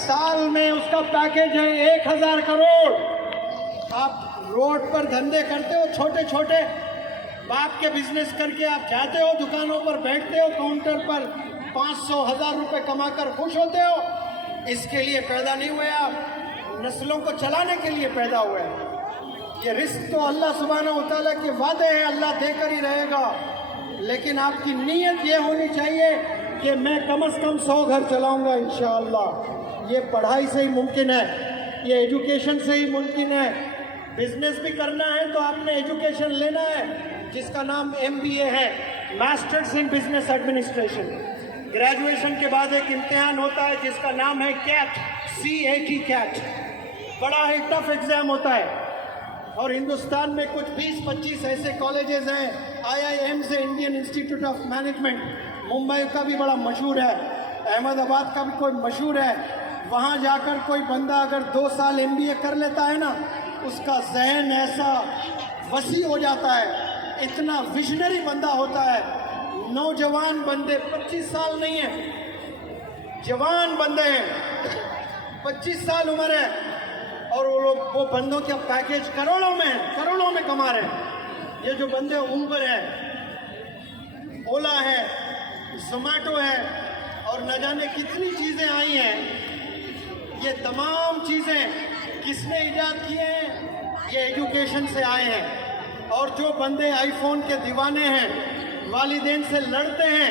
साल में उसका पैकेज है 1000 करोड़। आप रोड पर धंधे करते हो छोटे छोटे, बाप के बिजनेस करके आप जाते हो, दुकानों पर बैठते हो, काउंटर पर 500-1000 रुपए कमाकर खुश होते हो। इसके लिए पैदा नहीं हुए आप, नस्लों को चलाने के लिए पैदा हुए। ये रिस्क तो अल्लाह सुब्हानहू व तआला के वादे हैं, अल्लाह देकर ही रहेगा। लेकिन आपकी नीयत ये होनी चाहिए कि मैं कम से कम 100 घर चलाऊंगा इंशाअल्लाह। ये पढ़ाई से ही मुमकिन है, ये एजुकेशन से ही मुमकिन है। बिजनेस भी करना है तो आपने एजुकेशन लेना है, जिसका नाम MBA है, masters in business administration. Graduation के बाद एक इम्तिहान होता है जिसका नाम है CAT। बड़ा ही टफ एग्जाम होता है। और हिंदुस्तान में कुछ 20-25 ऐसे कॉलेजेस हैं, IIM से Indian institute of management, Mumbai का भी बड़ा मशहूर है, अहमदाबाद का भी कोई मशहूर है। वहाँ जाकर कोई बंदा अगर 2 साल MBA कर लेता है ना, उसका जहन ऐसा वसी हो जाता है, इतना विजनरी बंदा होता है। नौजवान बंदे, 25 साल नहीं है, जवान बंदे हैं, 25 साल उम्र है, और वो लोग, वो बंदों के पैकेज करोड़ों में कमा रहे हैं। ये जो बंदे ऊबर है, ओला है, जोमैटो है, और न जाने कितनी चीज़ें आई हैं, ये तमाम चीज़ें किसने ईजाद किए हैं? ये एजुकेशन से आए हैं। और जो बंदे आईफोन के दीवाने हैं, वालिदैन से लड़ते हैं,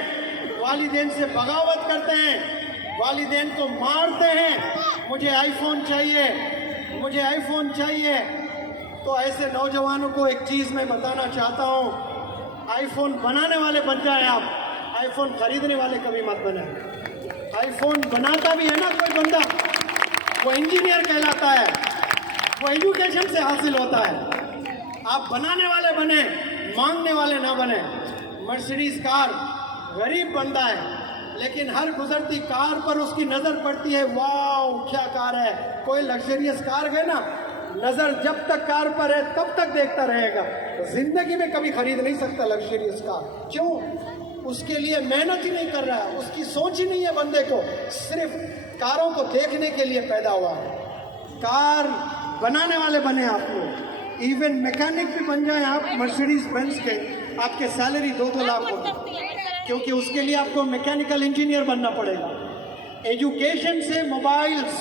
वालिदैन से बगावत करते हैं, वालिदैन को मारते हैं, मुझे आईफोन चाहिए, मुझे आईफोन चाहिए। तो ऐसे नौजवानों को एक चीज़ मैं बताना चाहता हूँ, आईफोन बनाने वाले बन जाए आप, आईफोन खरीदने वाले कभी मत बने। आईफोन बनाता भी है ना कोई बंदा, वो इंजीनियर कहलाता है, वो एजुकेशन से हासिल होता है। आप बनाने वाले बने, मांगने वाले ना बने। मर्सिडीज कार, गरीब बंदा है, लेकिन हर गुजरती कार पर उसकी नज़र पड़ती है, वाह क्या कार है। कोई लग्जरियस कार है ना, नज़र जब तक कार पर है तब तक देखता रहेगा, जिंदगी में कभी खरीद नहीं सकता लग्जरियस कार। क्यों? उसके लिए मेहनत ही नहीं कर रहा है, उसकी सोच ही नहीं है बंदे को, सिर्फ कारों को देखने के लिए पैदा हुआ है। कार बनाने वाले बने आप लोग, इवन मैकेनिक भी बन जाए आप मर्सिडीज बेंज के, आपके सैलरी 2-2 लाख होगी, क्योंकि उसके लिए आपको मैकेनिकल इंजीनियर बनना पड़ेगा। एजुकेशन से मोबाइल्स,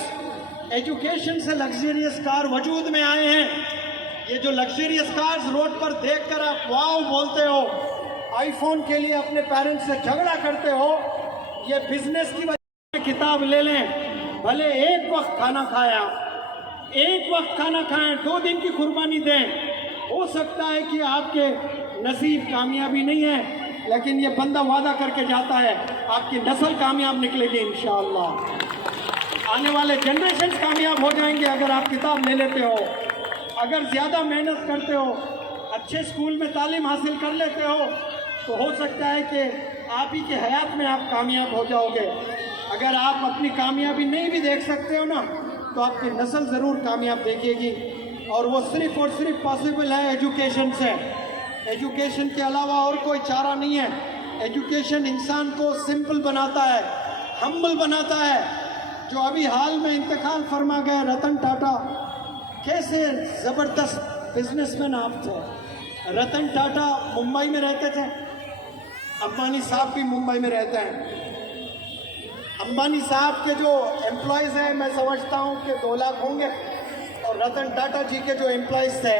एजुकेशन से लग्जरियस कार वजूद में आए हैं। ये जो लग्जरियस कार्स रोड पर देखकर आप वाव बोलते हो, आईफोन के लिए अपने पेरेंट्स से झगड़ा करते हो, ये बिजनेस की वजह से किताब ले लें, भले एक वक्त खाना खाएं आप, एक वक्त खाना खाएं, 2 दिन की कुर्बानी दें। हो सकता है कि आपके नसीब कामयाबी नहीं है, लेकिन ये बंदा वादा करके जाता है आपकी नस्ल कामयाब निकलेगी इंशाअल्लाह। आने वाले जनरेशन कामयाब हो जाएंगे अगर आप किताब ले लेते हो, अगर ज़्यादा मेहनत करते हो, अच्छे स्कूल में तालीम हासिल कर लेते हो, तो हो सकता है कि आप ही के हयात में आप कामयाब हो जाओगे। अगर आप अपनी कामयाबी नहीं भी देख सकते हो ना, तो आपकी नस्ल ज़रूर कामयाब देखेगी। और वो सिर्फ़ और सिर्फ पॉसिबल है एजुकेशन से। एजुकेशन के अलावा और कोई चारा नहीं है। एजुकेशन इंसान को सिंपल बनाता है, हम्बल बनाता है। जो अभी हाल में इंतकाल फरमा गए रतन टाटा, कैसे ज़बरदस्त बिजनेसमैन आप थे। रतन टाटा मुंबई में रहते थे, अंबानी साहब भी मुंबई में रहते हैं। अंबानी साहब के जो एम्प्लॉयज़ हैं, मैं समझता हूँ कि 2 लाख होंगे, और रतन टाटा जी के जो एम्प्लॉयज़ थे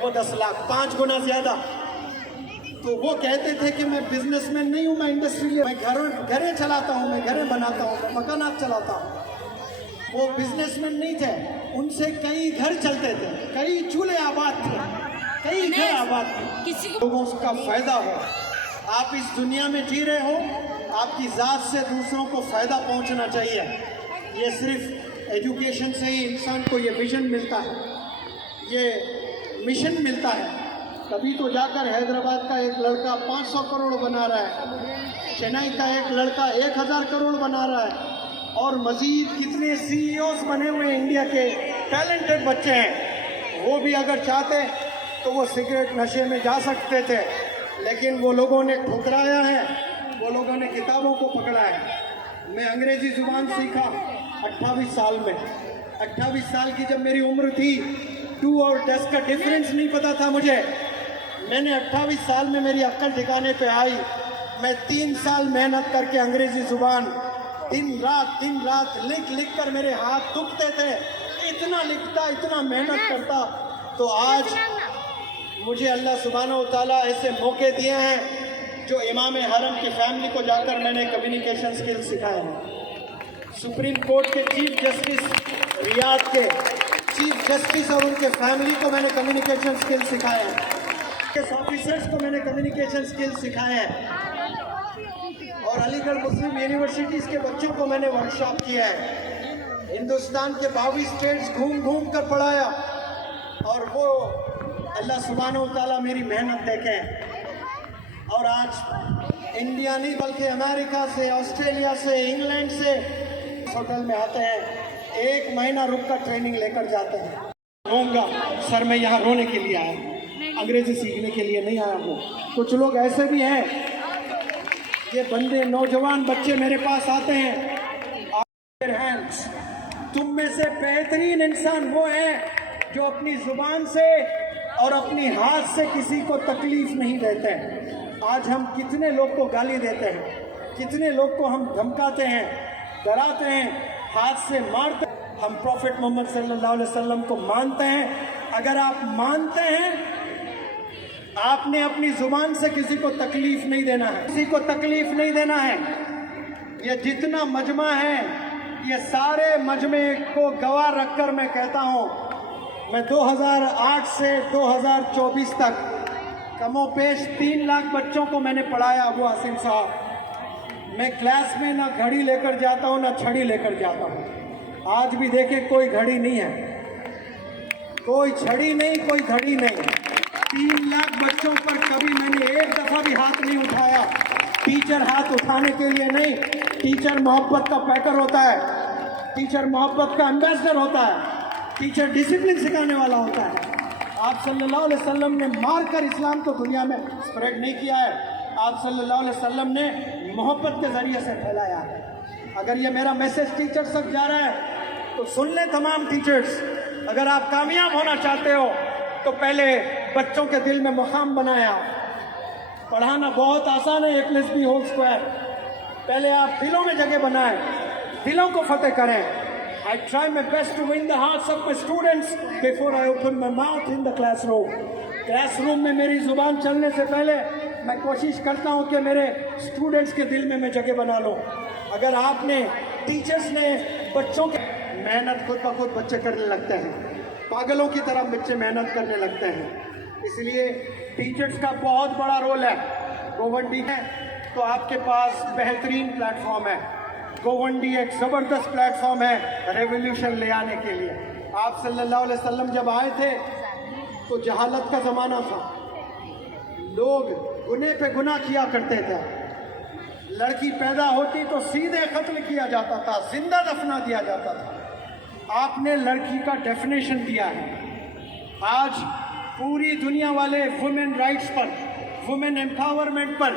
वो 10 लाख, 5 गुना ज़्यादा। तो वो कहते थे कि मैं बिजनेसमैन नहीं हूँ, मैं इंडस्ट्रियल, मैं घरें चलाता हूँ, मैं घरें बनाता हूँ, मैं मकानात चलाता हूँ। वो बिजनेसमैन नहीं थे, उनसे कई घर चलते थे, कई चूल्हे आबाद थे, कई घर आबाद थे। लोगों का फ़ायदा हो। आप इस दुनिया में जी रहे हो, आपकी ज़ात से दूसरों को फ़ायदा पहुंचना चाहिए। ये सिर्फ एजुकेशन से ही इंसान को ये विजन मिलता है, ये मिशन मिलता है। तभी तो जाकर हैदराबाद का एक लड़का 500 करोड़ बना रहा है, चेन्नई का एक लड़का 1000 करोड़ बना रहा है, और मज़ीद कितने CEOs बने हुए इंडिया के टैलेंटेड बच्चे हैं। वो भी अगर चाहते तो वो सिगरेट नशे में जा सकते थे, लेकिन वो लोगों ने ठुकराया है, वो लोगों ने किताबों को पकड़ा है। मैं अंग्रेज़ी ज़ुबान सीखा, 28 साल में, 28 साल की जब मेरी उम्र थी, 2 और 10 का डिफरेंस नहीं पता था मुझे। मैंने 28 साल में मेरी अक्ल ठिकाने पे आई। मैं 3 साल मेहनत करके अंग्रेजी जुबान दिन रात लिख लिख कर मेरे हाथ दुखते थे। इतना लिखता, इतना मेहनत करता, तो आज मुझे अल्लाह सुब्हानहू व तआला ऐसे मौके दिए हैं जो इमाम हरम की फैमिली को जाकर मैंने कम्युनिकेशन स्किल्स सिखाए हैं। सुप्रीम कोर्ट के चीफ जस्टिस, रियाद के चीफ जस्टिस और उनके फैमिली को मैंने कम्युनिकेशन स्किल्स सिखाए हैं। केस ऑफिसर्स को मैंने कम्युनिकेशन स्किल्स सिखाए हैं। और अलीगढ़ मुस्लिम यूनिवर्सिटीज़ के बच्चों को मैंने वर्कशॉप किया है। हिंदुस्तान के 22 स्टेट्स घूम घूम कर पढ़ाया। और वो अल्लाह सुब्हानहू व तआला मेरी मेहनत देखें। और आज इंडिया नहीं बल्कि अमेरिका से, ऑस्ट्रेलिया से, इंग्लैंड से होटल में आते हैं, 1 महीना रुक कर ट्रेनिंग लेकर जाते हैं। रोऊंगा सर, मैं यहाँ रोने के लिए आया, अंग्रेजी सीखने के लिए नहीं आया हूँ। कुछ लोग ऐसे भी हैं, ये बंदे नौजवान बच्चे मेरे पास आते हैं। तुम में से बेहतरीन इंसान वो है जो अपनी जुबान से और अपनी हाथ से किसी को तकलीफ नहीं देते हैं। आज हम कितने लोग को गाली देते हैं, कितने लोग को हम धमकाते हैं, डराते हैं, हाथ से मारते हैं। हम प्रॉफिट मोहम्मद सल्लल्लाहु अलैहि वसल्लम को मानते हैं। अगर आप मानते हैं, आपने अपनी जुबान से किसी को तकलीफ नहीं देना है, किसी को तकलीफ नहीं देना है। ये जितना मजमा है, ये सारे मजमे को गवाह रखकर मैं कहता हूँ, मैं 2008 से 2024 तक कमोपेश 3 लाख बच्चों को मैंने पढ़ाया। अबू आसिम साहब, मैं क्लास में ना घड़ी लेकर जाता हूँ ना छड़ी लेकर जाता हूँ। आज भी देखें, कोई घड़ी नहीं है, कोई छड़ी नहीं, कोई घड़ी नहीं। 3 लाख बच्चों पर कभी मैंने एक दफ़ा भी हाथ नहीं उठाया। टीचर हाथ उठाने के लिए नहीं, टीचर मोहब्बत का पैकर होता है, टीचर मोहब्बत का एम्बेसडर होता है, टीचर डिसिप्लिन सिखाने वाला होता है। आप सल्लल्लाहु अलैहि वसल्लम ने मारकर इस्लाम को दुनिया में स्प्रेड नहीं किया है, आप सल्लल्लाहु अलैहि वसल्लम ने मोहब्बत के ज़रिए से फैलाया है। अगर ये मेरा मैसेज टीचर्स तक जा रहा है तो सुन लें तमाम टीचर्स। अगर आप कामयाब होना चाहते हो तो पहले बच्चों के दिल में मुकाम बनाया। पढ़ाना बहुत आसान है, A+B²। पहले आप दिलों में जगह बनाएं, दिलों को फतेह करें। I try my best to win the hearts of my students before I open my mouth in the classroom. Classroom में मेरी जुबान चलने से पहले मैं कोशिश करता हूँ कि मेरे स्टूडेंट्स के दिल में मैं जगह बना लूँ। अगर आपने, टीचर्स ने बच्चों की मेहनत खुद ब खुद बच्चे करने लगते हैं, पागलों की तरह बच्चे मेहनत करने लगते हैं। इसलिए टीचर्स का बहुत बड़ा रोल है। गोवंडी है तो आपके पास बेहतरीन प्लेटफॉर्म है। गोवंडी एक ज़बरदस्त प्लेटफॉर्म है रेवोल्यूशन ले आने के लिए। आप सल्लल्लाहु अलैहि वसल्लम जब आए थे तो जहालत का ज़माना था, लोग गुने पे गुनाह किया करते थे। लड़की पैदा होती तो सीधे कत्ल किया जाता था, जिंदा दफना दिया जाता था। आपने लड़की का डेफिनेशन दिया है। आज पूरी दुनिया वाले वुमेन राइट्स पर, वुमेन एम्पावरमेंट पर,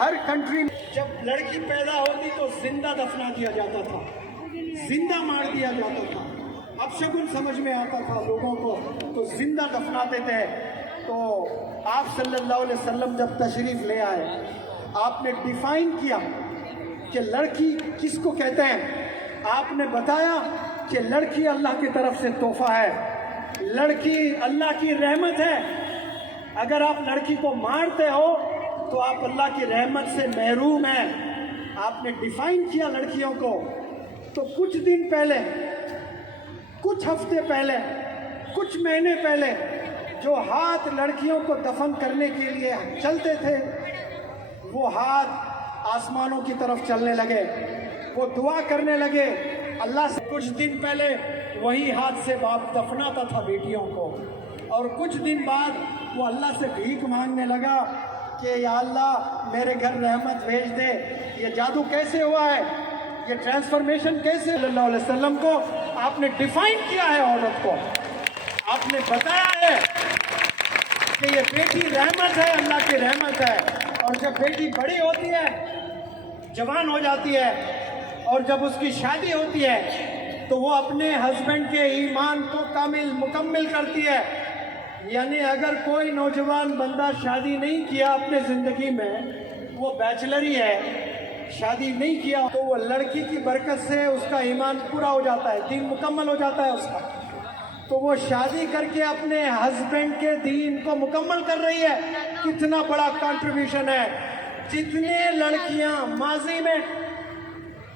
हर कंट्री में जब लड़की पैदा होती तो जिंदा दफना दिया जाता था, जिंदा मार दिया जाता था। अब शगुन समझ में आता था लोगों को तो जिंदा दफनाते थे। तो आप सल्लल्लाहु अलैहि वसल्लम जब तशरीफ ले आए, आपने डिफाइन किया कि लड़की किसको कहते हैं। आपने बताया कि लड़की अल्लाह की तरफ से तोहफा है, लड़की अल्लाह की रहमत है। अगर आप लड़की को मारते हो तो आप अल्लाह की रहमत से महरूम हैं। आपने डिफाइन किया लड़कियों को। तो कुछ दिन पहले, कुछ हफ्ते पहले, कुछ महीने पहले जो हाथ लड़कियों को दफन करने के लिए चलते थे, वो हाथ आसमानों की तरफ चलने लगे, वो दुआ करने लगे अल्लाह से। कुछ दिन पहले वही हाथ से बाप दफनाता था बेटियों को, और कुछ दिन बाद वो अल्लाह से भीख मांगने लगा कि या अल्लाह मेरे घर रहमत भेज दे। ये जादू कैसे हुआ है, ये ट्रांसफॉर्मेशन कैसे? सल्लल्लाहु अलैहि वसल्लम को आपने डिफाइन किया है, औरत को आपने बताया है कि ये बेटी रहमत है, अल्लाह की रहमत है। और जब बेटी बड़ी होती है, जवान हो जाती है, और जब उसकी शादी होती है तो वो अपने हस्बैंड के ईमान को कामिल मुकम्मिल करती है। यानी अगर कोई नौजवान बंदा शादी नहीं किया अपने ज़िंदगी में, वो बैचलर ही है, शादी नहीं किया, तो वो लड़की की बरकत से उसका ईमान पूरा हो जाता है, दीन मुकम्मल हो जाता है उसका। तो वो शादी करके अपने हस्बैंड के दीन को मुकम्मल कर रही है। कितना बड़ा कंट्रीब्यूशन है। जितने लड़कियां माजी में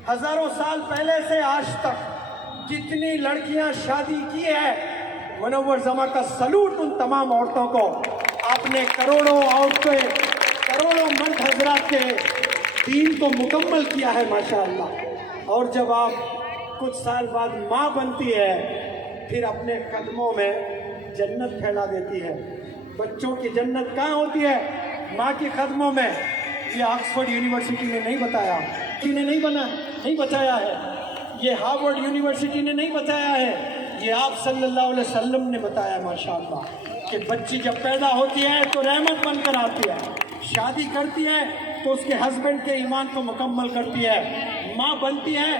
हजारों साल पहले से आज तक जितनी लड़कियां शादी की है, मुनव्वर जमा का सलूट उन तमाम औरतों को। आपने करोड़ों औरतें, करोड़ों मर्द हजरात के दीन को मुकम्मल किया है माशाअल्लाह। और जब आप कुछ साल बाद माँ बनती है, फिर अपने कदमों में जन्नत फैला देती है। बच्चों की जन्नत कहाँ होती है? माँ के कदमों में। ये ऑक्सफोर्ड यूनिवर्सिटी ने नहीं बताया, किसी ने नहीं बताया है, ये हार्वर्ड यूनिवर्सिटी ने नहीं बताया है, ये आप सल्लल्लाहु अलैहि वसल्लम ने बताया माशाअल्लाह, कि बच्ची जब पैदा होती है तो रहमत बनकर आती है, शादी करती है तो उसके हस्बैंड के ईमान को मुकम्मल करती है, माँ बनती है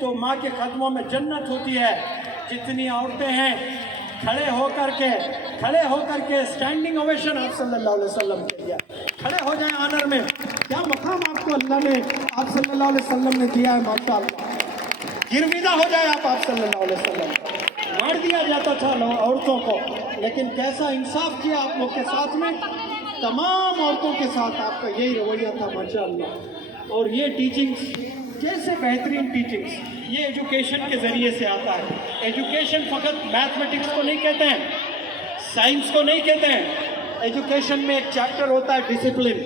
तो माँ के कदमों में जन्नत होती है। जितनी औरतें हैं खड़े होकर के स्टैंडिंग ओवेशन आप सल्लल्लाहु अलैहि वसल्लम के दिया। खड़े हो जाएं ऑनर में। क्या मकाम आपको अल्लाह ने, आप सल्लल्लाहु अलैहि वसल्लम ने दिया है माशाअल्लाह। गिरविदा हो जाए आप सल्लल्लाहु अलैहि वसल्लम। मार दिया जाता था औरतों को, लेकिन कैसा इंसाफ किया आप लोग के साथ में, तमाम औरतों के साथ आपका यही रवैया था माशाअल्लाह। और ये टीचिंग्स, कैसे बेहतरीन टीचिंग्स, ये एजुकेशन के ज़रिए से आता है। एजुकेशन फ़कत मैथमेटिक्स को नहीं कहते हैं, साइंस को नहीं कहते हैं। एजुकेशन में एक चैप्टर होता है डिसिप्लिन,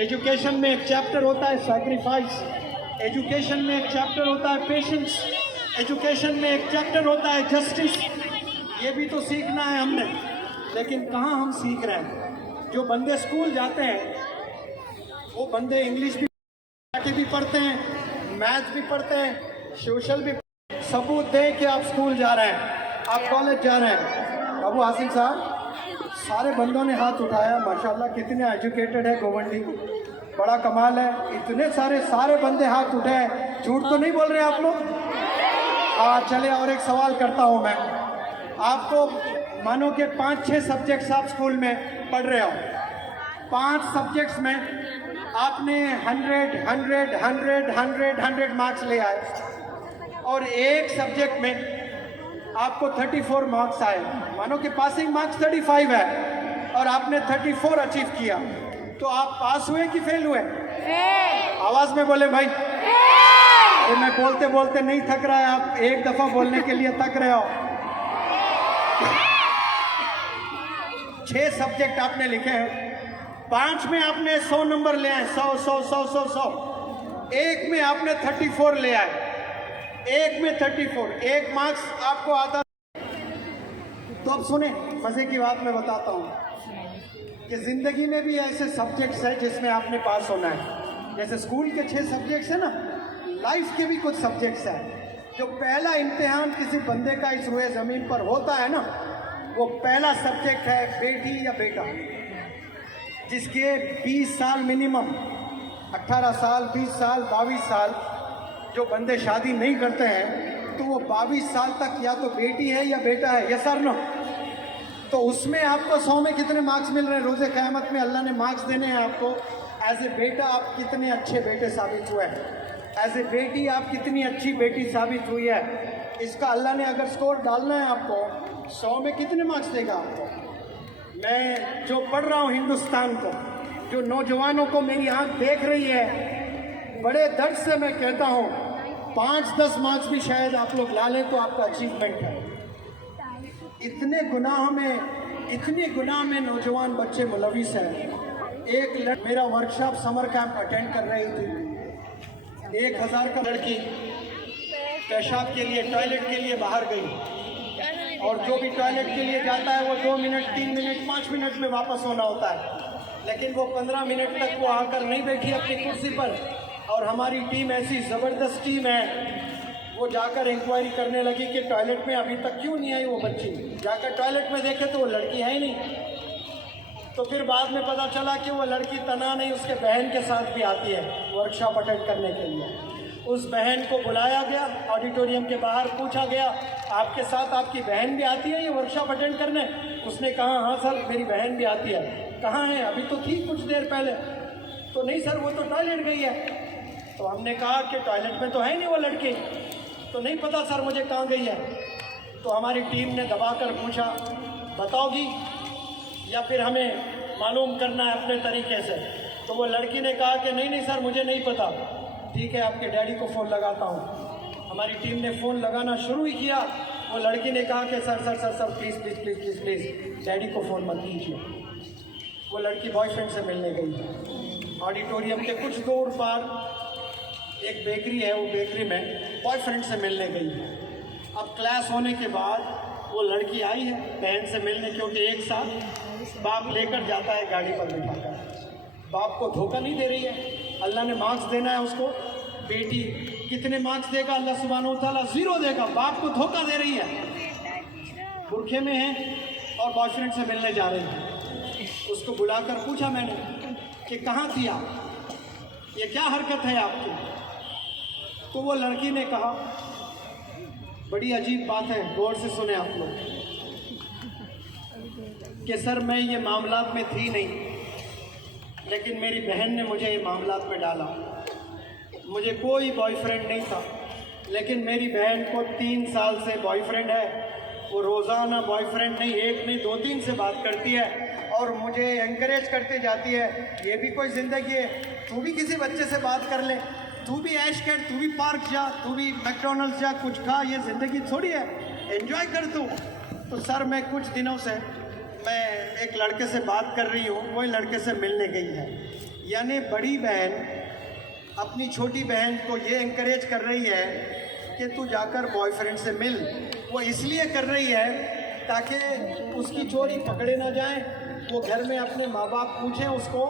एजुकेशन में एक चैप्टर होता है सैक्रिफाइस, एजुकेशन में एक चैप्टर होता है पेशेंस, एजुकेशन में एक चैप्टर होता है जस्टिस। ये भी तो सीखना है हमने, लेकिन कहाँ हम सीख रहे हैं। जो बंदे स्कूल जाते हैं वो बंदे इंग्लिश भी पढ़ते हैं, मैथ भी पढ़ते हैं, सोशल भी। सबूत दें कि आप स्कूल जा रहे हैं, आप कॉलेज जा रहे हैं। अबू हासिम साहब, सारे बंदों ने हाथ उठाया माशाल्लाह। कितने एजुकेटेड है गोवंडी, बड़ा कमाल है। इतने सारे बंदे हाथ उठाए, झूठ तो नहीं बोल रहे आप लोग? हाँ, चले और एक सवाल करता हूँ मैं आपको। मानो कि 5-6 सब्जेक्ट्स आप स्कूल में पढ़ रहे हो, 5 सब्जेक्ट्स में आपने 100 मार्क्स ले आए, और एक सब्जेक्ट में आपको 34 मार्क्स आए। मानो कि पासिंग मार्क्स 35 है और आपने 34 अचीव किया, तो आप पास हुए कि फेल हुए? आवाज में बोले भाई। अरे मैं बोलते बोलते नहीं थक रहा है, आप एक दफा बोलने के लिए थक रहे हो। 6 सब्जेक्ट आपने लिखे हैं, 5 में आपने 100 नंबर ले आए, 100। एक में आपने 34 ले आए, एक में 34, 1 मार्क्स आपको आता। तो अब सुने, मजे की बात मैं बताता हूँ कि जिंदगी में भी ऐसे सब्जेक्ट्स हैं जिसमें आपने पास होना है। जैसे स्कूल के 6 सब्जेक्ट्स है ना, लाइफ के भी कुछ सब्जेक्ट्स हैं। जो पहला इम्तिहान किसी बंदे का इस रुए जमीन पर होता है ना, वो पहला सब्जेक्ट है बेटी या बेटा। जिसके 20 साल मिनिमम, 18 साल, 20 साल, 22 साल जो बंदे शादी नहीं करते हैं, तो वो 22 साल तक या तो बेटी है या बेटा है, यस और नो? तो उसमें आपको 100 में कितने मार्क्स मिल रहे हैं? रोज़े क़यामत में अल्लाह ने मार्क्स देने हैं आपको। एज ए बेटा आप कितने अच्छे बेटे साबित हुए हैं, एज ए बेटी आप कितनी अच्छी बेटी साबित हुई है। इसका अल्लाह ने अगर स्कोर डालना है आपको, 100 में कितने मार्क्स देगा आपको? मैं जो पढ़ रहा हूँ हिंदुस्तान को, जो नौजवानों को मेरी आंख देख रही है, बड़े दर्द से मैं कहता हूँ 5-10 मार्क्स भी शायद आप लोग ला लें तो आपका अचीवमेंट है। इतने गुनाह में नौजवान बच्चे मुलविस हैं। एक मेरा वर्कशॉप समर कैंप अटेंड कर रही थी, 1000 का लड़की पेशाब के लिए, टॉयलेट के लिए बाहर गई, और जो भी टॉयलेट के लिए जाता है वो 2 मिनट, 3 मिनट, 5 मिनट में वापस होना होता है, लेकिन वो 15 मिनट तक वो आकर नहीं बैठी अपनी कुर्सी पर। और हमारी टीम ऐसी ज़बरदस्त टीम है, वो जाकर इंक्वायरी करने लगी कि टॉयलेट में अभी तक क्यों नहीं आई वो बच्ची। जाकर टॉयलेट में देखे तो वो लड़की है ही नहीं। तो फिर बाद में पता चला कि वो लड़की तना नहीं, उसके बहन के साथ भी आती है वर्कशॉप अटेंड करने के लिए। उस बहन को बुलाया गया, ऑडिटोरियम के बाहर पूछा गया, आपके साथ आपकी बहन भी आती है ये वर्कशॉप अटेंड करने? उसने कहा हाँ सर मेरी बहन भी आती है। कहाँ है? अभी तो थी कुछ देर पहले। तो नहीं सर वो तो टॉयलेट गई है। तो हमने कहा कि टॉयलेट में तो है नहीं वो लड़की। तो नहीं पता सर मुझे कहाँ गई है। तो हमारी टीम ने दबाकर पूछा बताओगी या फिर हमें मालूम करना है अपने तरीके से? तो वो लड़की ने कहा कि नहीं सर मुझे नहीं पता। ठीक है आपके डैडी को फ़ोन लगाता हूँ। हमारी टीम ने फ़ोन लगाना शुरू ही किया। वो लड़की ने कहा कि sir sir sir sir please please please please please daddy को फ़ोन मत कीजिए। वो लड़की बॉयफ्रेंड से मिलने गई। ऑडिटोरियम के कुछ दूर पर एक बेकरी है, वो बेकरी में बॉयफ्रेंड से मिलने गई। अब क्लास होने के बाद वो लड़की आई है बहन से मिलने, क्योंकि एक साथ बाप लेकर जाता है गाड़ी पर बिठाकर। बाप को धोखा नहीं दे रही है, अल्लाह ने मार्क्स देना है उसको। बेटी कितने मार्क्स देगा अल्लाह सुब्हानो व तआला? 0 देगा। बाप को धोखा दे रही है। बुरखे में है और बॉयफ्रेंड से मिलने जा रही है। उसको बुलाकर पूछा मैंने कि कहाँ थी आप, ये क्या हरकत है आपकी? तो वो लड़की ने कहा बड़ी अजीब बात है, गौर से सुने आप लोग, कि सर मैं ये मामलात में थी नहीं, लेकिन मेरी बहन ने मुझे ये मामलात में डाला। मुझे कोई बॉयफ्रेंड नहीं था, लेकिन मेरी बहन को 3 साल से बॉयफ्रेंड है। वो रोज़ाना बॉयफ्रेंड नहीं, एक नहीं 2-3 से बात करती है और मुझे एनकरेज करती जाती है, ये भी कोई ज़िंदगी है, तू भी किसी बच्चे से बात कर ले, तू भी ऐश कर, तू भी पार्क जा, तू भी मैकडॉनल्ड्स जा, कुछ खा, ये ज़िंदगी थोड़ी है, एंजॉय कर तू। तो सर मैं कुछ दिनों से मैं एक लड़के से बात कर रही हूँ, वही लड़के से मिलने गई है। यानी बड़ी बहन अपनी छोटी बहन को ये एनकरेज कर रही है कि तू जाकर बॉयफ्रेंड से मिल। वो इसलिए कर रही है ताकि उसकी चोरी पकड़े ना जाए। वो घर में अपने माँ बाप पूछें उसको,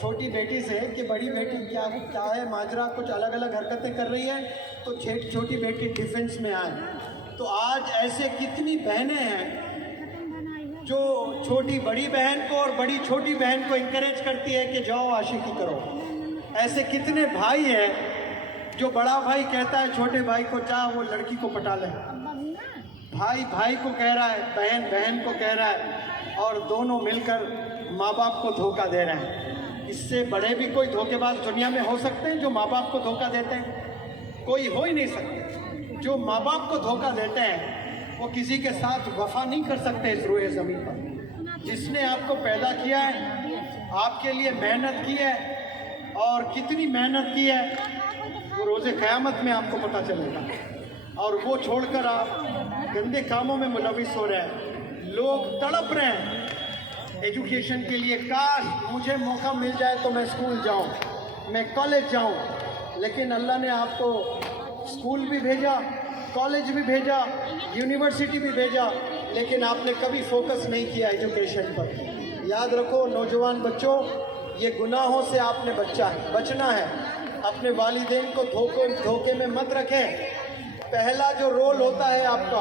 छोटी बेटी से, कि बड़ी बेटी क्या है माजरा, कुछ अलग अलग हरकतें कर रही है, तो छोटी बेटी डिफेंस में आए। तो आज ऐसे कितनी बहनें हैं जो छोटी बड़ी बहन को और बड़ी छोटी बहन को इंकरेज करती है कि जाओ आशिकी करो। ऐसे कितने भाई हैं जो बड़ा भाई कहता है छोटे भाई को चाह वो लड़की को पटा ले, भाई भाई को कह रहा है, बहन बहन को कह रहा है, और दोनों मिलकर माँ बाप को धोखा दे रहे हैं। इससे बड़े भी कोई धोखेबाज दुनिया में हो सकते हैं जो माँ बाप को धोखा देते हैं? कोई हो ही नहीं सकते। जो माँ बाप को धोखा देते हैं वो किसी के साथ वफा नहीं कर सकते इस रोए ज़मीन पर। जिसने आपको पैदा किया है, आपके लिए मेहनत की है, और कितनी मेहनत की है वो रोज़े क़यामत में आपको पता चलेगा। और वो छोड़कर आप गंदे कामों में मुलविस हो रहे हैं। लोग तड़प रहे हैं एजुकेशन के लिए, काश मुझे मौका मिल जाए तो मैं स्कूल जाऊं, मैं कॉलेज जाऊं। लेकिन अल्लाह ने आपको स्कूल भी भेजा, कॉलेज भी भेजा, यूनिवर्सिटी भी भेजा, लेकिन आपने कभी फोकस नहीं किया एजुकेशन पर। याद रखो नौजवान बच्चों, ये गुनाहों से आपने बचना है। अपने वालिदैन को धोखे में मत रखें। पहला जो रोल होता है आपका,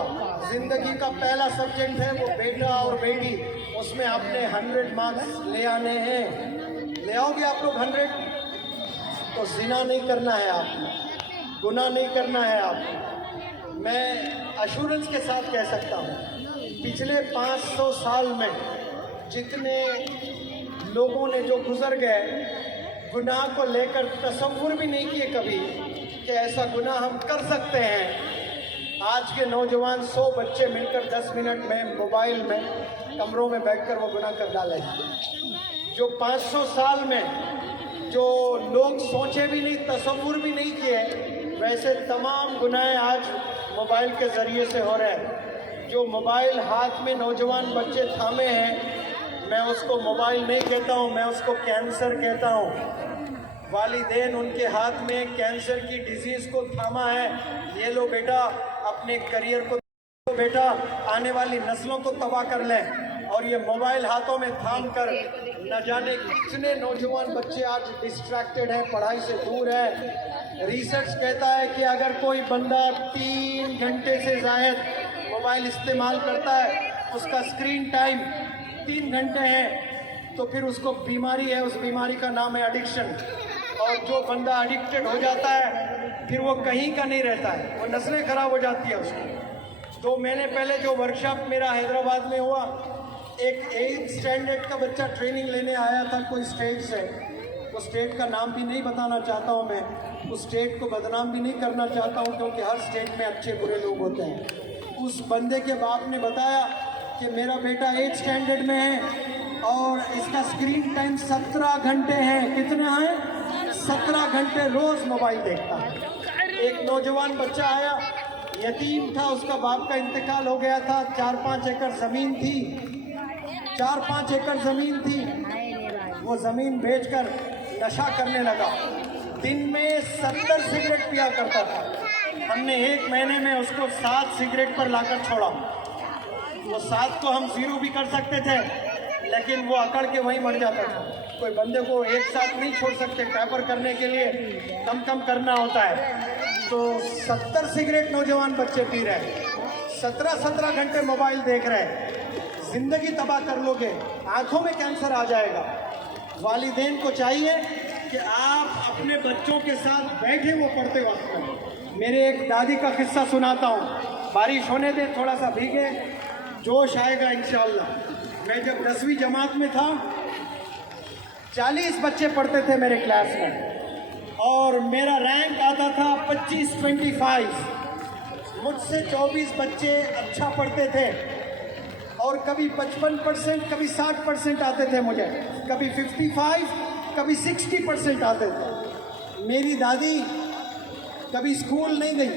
ज़िंदगी का पहला सब्जेक्ट है वो बेटा और बेटी, उसमें आपने 100 मार्क्स ले आने हैं। ले आओगे आप लोग 100? तो जिना नहीं करना है आपने, गुनाह नहीं करना है आपको। मैं अश्योरेंस के साथ कह सकता हूँ, पिछले 500 साल में जितने लोगों ने जो गुजर गए, गुनाह को लेकर तसव्वुर भी नहीं किए कभी कि ऐसा गुनाह हम कर सकते हैं। आज के नौजवान 100 बच्चे मिलकर 10 मिनट में मोबाइल में कमरों में बैठकर वो गुनाह कर डाले। जो 500 साल में जो लोग सोचे भी नहीं, तसव्वुर भी नहीं किए, वैसे तमाम गुनाह आज मोबाइल के ज़रिए से हो रहे हैं। जो मोबाइल हाथ में नौजवान बच्चे थामे हैं, मैं उसको मोबाइल नहीं कहता हूँ, मैं उसको कैंसर कहता हूँ। वालिदैन उनके हाथ में कैंसर की डिजीज़ को थामा है। ये लो बेटा अपने करियर को, बेटा आने वाली नस्लों को तबाह कर लें। और ये मोबाइल हाथों में थाम कर न जाने कितने नौजवान बच्चे आज डिस्ट्रैक्टेड हैं, पढ़ाई से दूर है। रिसर्च कहता है कि अगर कोई बंदा 3 घंटे से ज़ायद मोबाइल इस्तेमाल करता है, उसका स्क्रीन टाइम 3 घंटे है, तो फिर उसको बीमारी है, उस बीमारी का नाम है एडिक्शन। और जो बंदा एडिक्टेड हो जाता है फिर वो कहीं का नहीं रहता है, वो नस्लें खराब हो जाती है उसकी। 2 महीने पहले जो वर्कशॉप मेरा हैदराबाद में हुआ, एक 8th स्टैंडर्ड का बच्चा ट्रेनिंग लेने आया था कोई स्टेट से। वो स्टेट का नाम भी नहीं बताना चाहता हूँ मैं, उस स्टेट को बदनाम भी नहीं करना चाहता हूँ, क्योंकि हर स्टेट में अच्छे बुरे लोग होते हैं। उस बंदे के बाप ने बताया कि मेरा बेटा 8th स्टैंडर्ड में है और इसका स्क्रीन टाइम 17 घंटे है। कितने हैं? 17 घंटे रोज मोबाइल देखता है। एक नौजवान बच्चा आया, यतीम था, उसका बाप का इंतकाल हो गया था। 4-5 एकड़ ज़मीन थी, 4-5 एकड़ ज़मीन थी। वो ज़मीन बेचकर नशा करने लगा। दिन में 70 सिगरेट पिया करता था। हमने 1 महीने में उसको 7 सिगरेट पर लाकर छोड़ा। वो 7 को हम 0 भी कर सकते थे, लेकिन वो अकड़ के वहीं मर जाता था। कोई बंदे को एक साथ नहीं छोड़ सकते, पेपर करने के लिए कम कम करना होता है। तो 70 सिगरेट नौजवान बच्चे पी रहे हैं, 17 घंटे मोबाइल देख रहे हैं। जिंदगी तबाह कर लोगे, आंखों में कैंसर आ जाएगा। वालिदैन को चाहिए कि आप अपने बच्चों के साथ बैठे वो पढ़ते वक्त में। मेरे एक दादी का किस्सा सुनाता हूँ। बारिश होने दे, थोड़ा सा भीगे, जोश आएगा इंशाअल्लाह। मैं जब 10वीं जमात में था, 40 बच्चे पढ़ते थे मेरे क्लास में और मेरा रैंक आता था 25-25। मुझसे 24 बच्चे अच्छा पढ़ते थे और कभी 55%, कभी 60% आते थे मुझे, कभी 55, कभी 60% आते थे। मेरी दादी कभी स्कूल नहीं गई।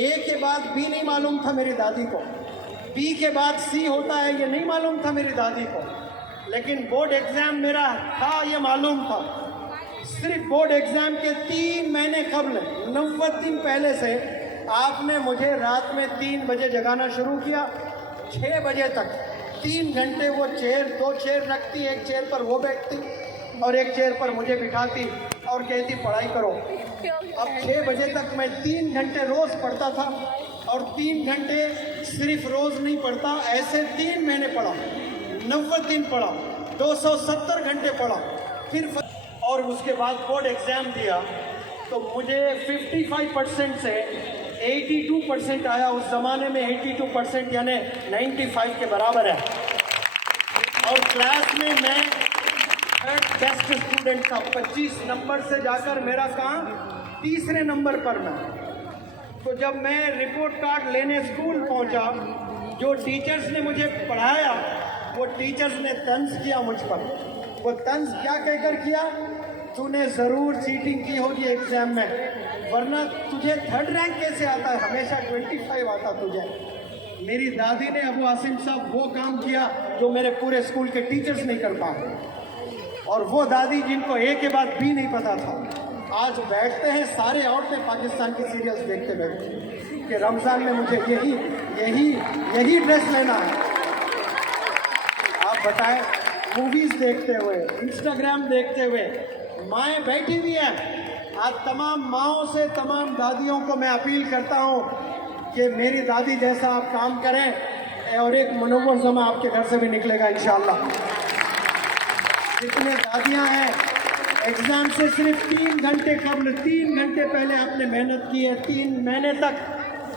ए के बाद बी नहीं मालूम था मेरी दादी को, बी के बाद सी होता है ये नहीं मालूम था मेरी दादी को, लेकिन बोर्ड एग्जाम मेरा था ये मालूम था। सिर्फ बोर्ड एग्जाम के 3 महीने कबल, 90 दिन पहले से आपने मुझे रात में 3 बजे जगाना शुरू किया। 6 बजे तक 3 घंटे वो चेयर, 2 चेयर रखती, एक चेयर पर वो बैठती और एक चेयर पर मुझे बिठाती और कहती पढ़ाई करो। अब 6 बजे तक मैं 3 घंटे रोज पढ़ता था और 3 घंटे सिर्फ रोज नहीं पढ़ता, ऐसे 3 महीने पढ़ा, 90 दिन पढ़ा, 270 घंटे पढ़ा। फिर और उसके बाद बोर्ड एग्जाम दिया तो मुझे 55% से 82% आया। उस ज़माने में 82% यानी 95 के बराबर है। और क्लास में मैं बेस्ट स्टूडेंट था। 25 नंबर से जाकर मेरा काम 3रे नंबर पर मैं। तो जब मैं रिपोर्ट कार्ड लेने स्कूल पहुंचा, जो टीचर्स ने मुझे पढ़ाया वो टीचर्स ने तंज किया मुझ पर। वो तंज क्या कहकर किया? तूने ज़रूर चीटिंग की होगी एग्जाम में, वरना तुझे 3rd रैंक कैसे आता है, हमेशा 25 आता तुझे। मेरी दादी ने, अबू आसिम साहब, वो काम किया जो मेरे पूरे स्कूल के टीचर्स नहीं कर पाए। और वो दादी जिनको ए के बाद बी नहीं पता था, आज बैठते हैं सारे औरतें पाकिस्तान की सीरियल्स देखते बैठे कि रमज़ान में मुझे यही ड्रेस लेना है। आप बताएं, मूवीज़ देखते हुए, इंस्टाग्राम देखते हुए माएँ बैठी हुई हैं। आज तमाम माँओं से, तमाम दादियों को मैं अपील करता हूँ कि मेरी दादी जैसा आप काम करें और एक मनोवर जमा आपके घर से भी निकलेगा इंशाअल्लाह। जितने दादियाँ हैं, एग्ज़ाम से सिर्फ 3 घंटे कबल, 3 घंटे पहले आपने मेहनत की है, 3 महीने तक,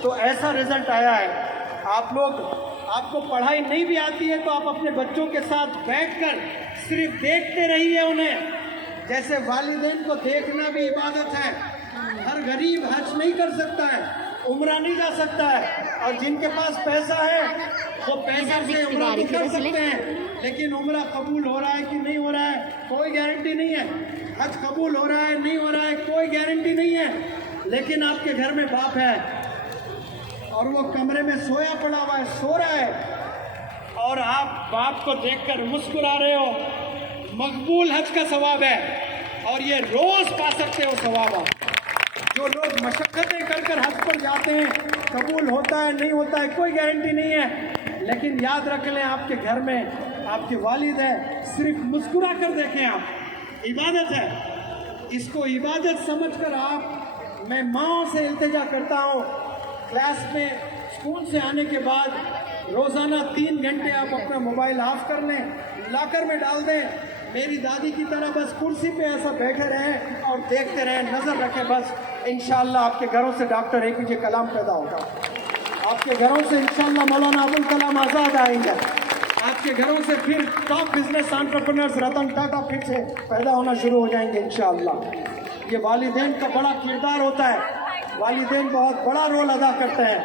तो ऐसा रिजल्ट आया है। आपको पढ़ाई नहीं भी आती है तो आप अपने बच्चों के साथ बैठकर सिर्फ देखते रहिए उन्हें। जैसे वालिदैन को देखना भी इबादत है। हर गरीब हज नहीं कर सकता है, उम्रा नहीं जा सकता है, और जिनके पास पैसा है वो पैसा से उम्रा भी कर सकते हैं, लेकिन उम्रा कबूल हो रहा है कि नहीं हो रहा है कोई गारंटी नहीं है। हज कबूल हो रहा है नहीं हो रहा है कोई गारंटी नहीं है। लेकिन आपके घर में बाप है और वो कमरे में सोया पड़ा हुआ है, सो रहा है, और आप बाप को देखकर मुस्कुरा रहे हो, मकबूल हज का सवाब है और ये रोज पा सकते हो सवाब आप। जो लोग मशक्क़तें कर कर हज पर जाते हैं, कबूल होता है नहीं होता है कोई गारंटी नहीं है, लेकिन याद रख लें आपके घर में आपके वालिद है, सिर्फ मुस्कुरा कर देखें आप, इबादत है। इसको इबादत समझकर आप, मैं माँओं से इल्तिजा करता हूँ, क्लास में स्कूल से आने के बाद रोज़ाना 3 घंटे आप अपना मोबाइल ऑफ कर लें, लॉकर में डाल दें। मेरी दादी की तरह बस कुर्सी पे ऐसा बैठे रहें और देखते रहें, नज़र रखें बस इंशाअल्लाह आपके घरों से डॉक्टर APJ कलाम पैदा होगा, आपके घरों से इंशाअल्लाह मौलाना अबुल कलाम आज़ाद आएंगे, आपके घरों से फिर top business entrepreneurs Ratan Tata फिर से पैदा होना शुरू हो जाएंगे इंशाअल्लाह। ये वालिदैन का बड़ा किरदार होता है, वालिदैन बहुत बड़ा रोल अदा करते हैं।